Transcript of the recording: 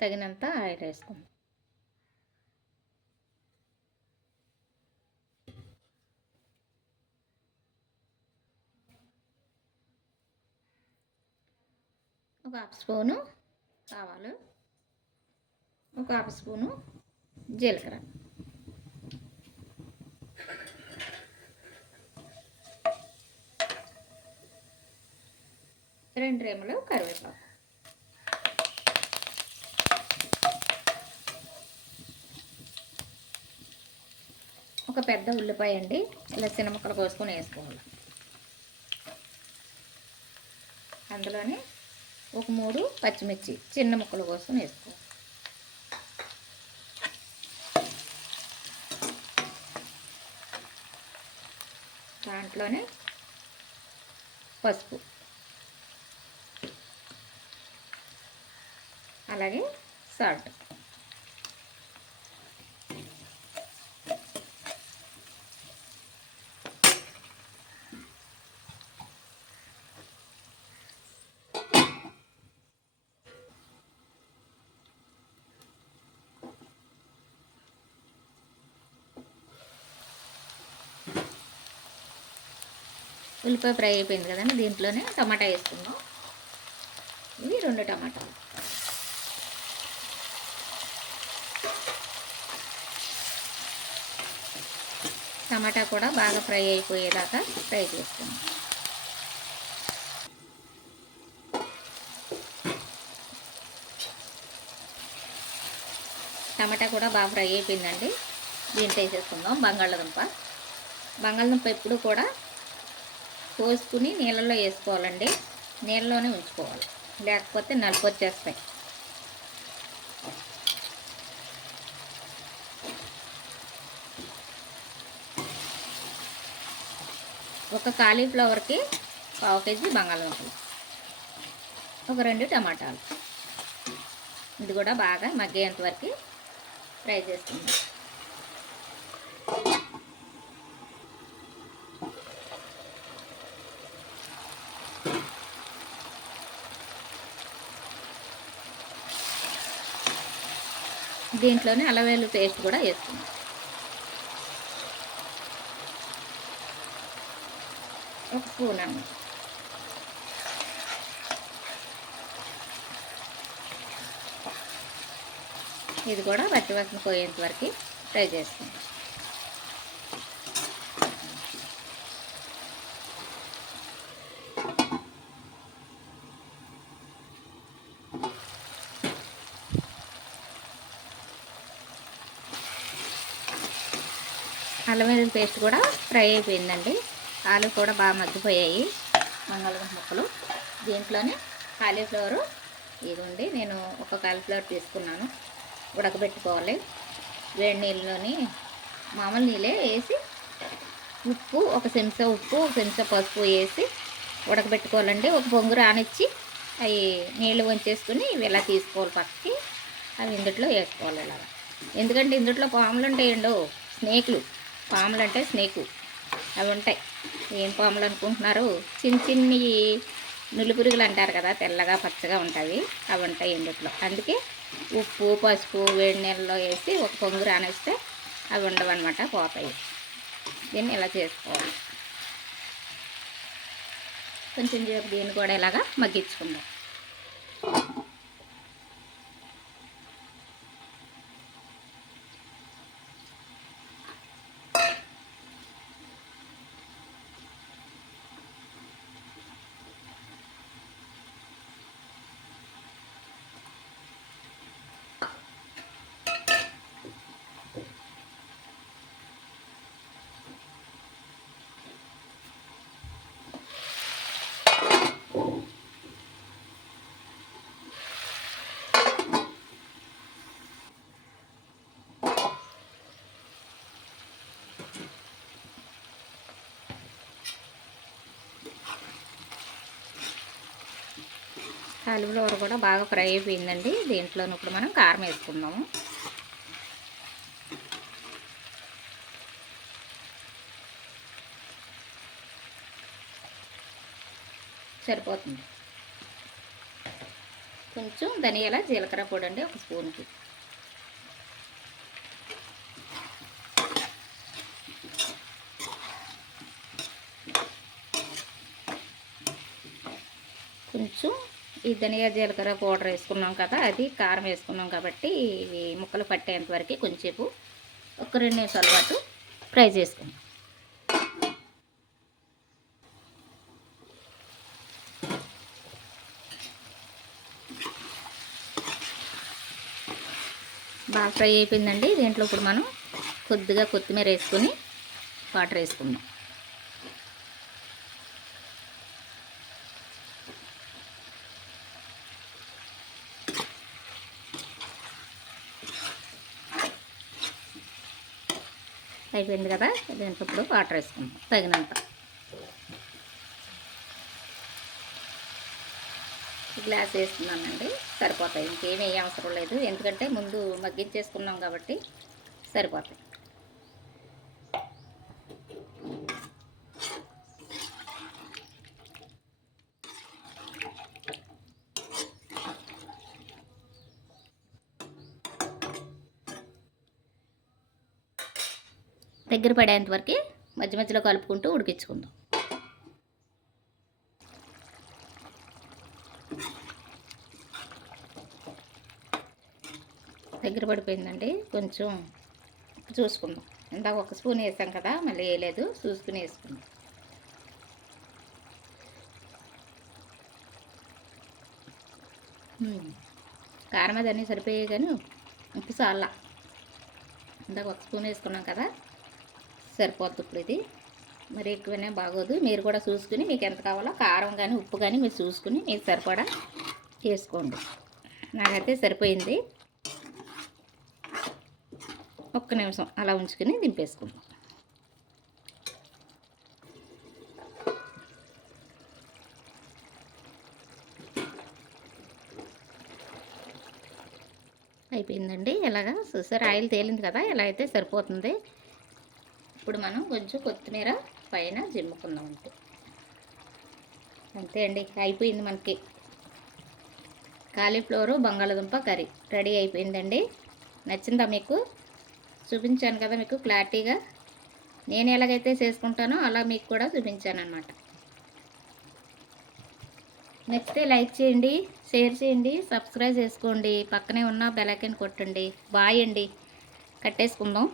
తగినంత ఆయిల్ వేసుకుందాం. ఒక హాఫ్ స్పూను ఆవాలు, ఒక హాఫ్ స్పూను జీలకర్ర, 2 రెమ్మలు కరివేపాకు, ఒక పెద్ద ఉల్లిపాయ అండి, ఇలా చిన్న ముక్కలు కోసుకొని వేసుకోవాలి. అందులోనే ఒక 3 పచ్చిమిర్చి చిన్న ముక్కలు కోసుకొని వేసుకోవాలి. దాంట్లోనే పసుపు, అలాగే సాల్ట్. ఉల్లిపాయ ఫ్రై అయిపోయింది కదండి, దీంట్లోనే టమాటా వేసుకుందాం. ఇవి 2 టమాటాలు. టమాటా కూడా బాగా ఫ్రై అయిపోయేదాకా ఫ్రై చేసుకుందాం. టమాటా కూడా బాగా ఫ్రై అయిపోయిందండి, దీంట్లో వేసేసుకుందాం బంగాళదుంప ఎప్పుడు కూడా కోసుకుని నీళ్ళల్లో వేసుకోవాలండి, నీళ్ళలోనే ఉంచుకోవాలి, లేకపోతే నలుపు వచ్చేస్తాయి. ఒక కాలీఫ్లవర్కి 1/2 కేజీ బంగాళదుంపలు, ఒక 2 టమాటాలు. ఇది కూడా బాగా మగ్గేంత వరకు ఫ్రై చేసుకుందాం. దీంట్లోనే అల్లం వెల్లుల్లి పేస్ట్ కూడా వేసుకుందాం. ఒక స్పూన్ అన్నమాట. ఇది కూడా పచ్చివాసన పోయేంత వరకు ఫ్రై చేసుకుందాం. అల్లం వెల్లుల్లి పేస్ట్ కూడా ఫ్రై అయిపోయిందండి, ఆలు కూడా బాగా మగ్గిపోయాయి బంగాళదుంప ముక్కలు. దీంట్లోనే కాలీఫ్లవరు ఇదిగోండి, నేను ఒక కాలీఫ్లవర్ తీసుకున్నాను, ఉడకబెట్టుకోవాలి. వేడి నీళ్ళలోని మామూలు నీళ్ళే వేసి ఉప్పు, ఒక చెంచా ఉప్పు, ఒక చెంచా పసుపు వేసి ఉడకబెట్టుకోవాలండి. ఒక పొంగు రానిచ్చి అవి నీళ్ళు వంచేసుకుని ఇవి ఇలా తీసుకోవాలి పక్కకి, అవి ఇందుట్లో వేసుకోవాలి ఇలాగా. ఎందుకంటే ఇందుట్లో పాములు ఉంటాయండి, పాములు అంటే స్నేకు అవి ఉంటాయి. ఏం పాములు అనుకుంటున్నారు, చిన్ని నులిపురుగులు అంటారు కదా, తెల్లగా పచ్చగా ఉంటాయి, అవి ఉంటాయి ఇందుట్లో. అందుకే ఉప్పు పసుపు వేడి నీళ్ళలో వేసి ఒక పొంగు రానిస్తే అవి ఉండవన్నమాట, పోతాయి. దీన్ని ఇలా చేసుకోవాలి. కొంచెం సేపు దీన్ని కూడా ఇలాగా మగ్గించుకుందాం. కాలీఫ్లవర్ కూడా బాగా ఫ్రై అయిపోయిందండి, దీంట్లో ఇప్పుడు మనం కారం వేసుకుందాము. సరిపోతుంది. కొంచెం ధనియాల జీలకర్ర పొడి అండి, ఒక స్పూన్కి. కొంచెం ఈ ధనియా జీలకర్ర పౌడర్ వేసుకున్నాం కదా, అది కారం వేసుకున్నాం కాబట్టి ఇవి ముక్కలు పట్టేంత వరకు కొంచెంసేపు ఒక 2 నిమిషాల పాటు ఫ్రై చేసుకుందాం. బాగా ఫ్రై అయిపోయిందండి. దీంట్లో ఇప్పుడు మనం కొద్దిగా కొత్తిమీర వేసుకొని వాటర్ వేసుకుందాం. అయిపోయింది కదా, దీంట్లో ఇప్పుడు వాటర్ వేసుకుందాం తగినంత. గ్లాస్ వేస్తున్నానండి, సరిపోతాయి. ఇంకేమీ అవసరం లేదు, ఎందుకంటే ముందు మగ్గించేసుకున్నాం కాబట్టి సరిపోతాయి. దగ్గర పడేంత వరకు మధ్య మధ్యలో కలుపుకుంటూ ఉడికించుకుందాం. దగ్గర పడిపోయిందండి, కొంచెం చూసుకుందాం. ఇందాక ఒక స్పూన్ వేసాం కదా, మళ్ళీ వేయలేదు, చూసుకుని వేసుకుందాం. కారం అది అన్నీ సరిపోయాయి, కానీ ఉప్పు చాలా. ఇందాక ఒక స్పూన్ వేసుకున్నాం కదా, సరిపోద్ది. ఇప్పుడు ఇది మరి ఎక్కువనే బాగోదు. మీరు కూడా చూసుకుని మీకు ఎంత కావాలో కారం కానీ ఉప్పు కానీ మీరు చూసుకుని మీకు సరిపడా వేసుకోండి. నాకైతే సరిపోయింది. ఒక్క నిమిషం అలా ఉంచుకుని దింపేసుకుందాం. అయిపోయిందండి. ఇలాగా చూసారు, ఆయిల్ తేలింది కదా, ఇలా అయితే సరిపోతుంది. ఇప్పుడు మనం కొంచెం కొత్తిమీర పైన జిమ్ముకుందాం. అంతే అండి, అయిపోయింది. మనకి కాలీఫ్లవర్ బంగాళదుంప కర్రీ రెడీ అయిపోయిందండి. నచ్చిందా మీకు? చూపించాను కదా మీకు క్లారిటీగా. నేను ఎలాగైతే చేసుకుంటానో అలా మీకు కూడా చూపించాను అన్నమాట. నచ్చితే లైక్ చేయండి, షేర్ చేయండి, సబ్స్క్రైబ్ చేసుకోండి, పక్కనే ఉన్న బెల్ ఐకాన్ కొట్టండి. బాయ్ అండి, కట్టేసుకుందాం.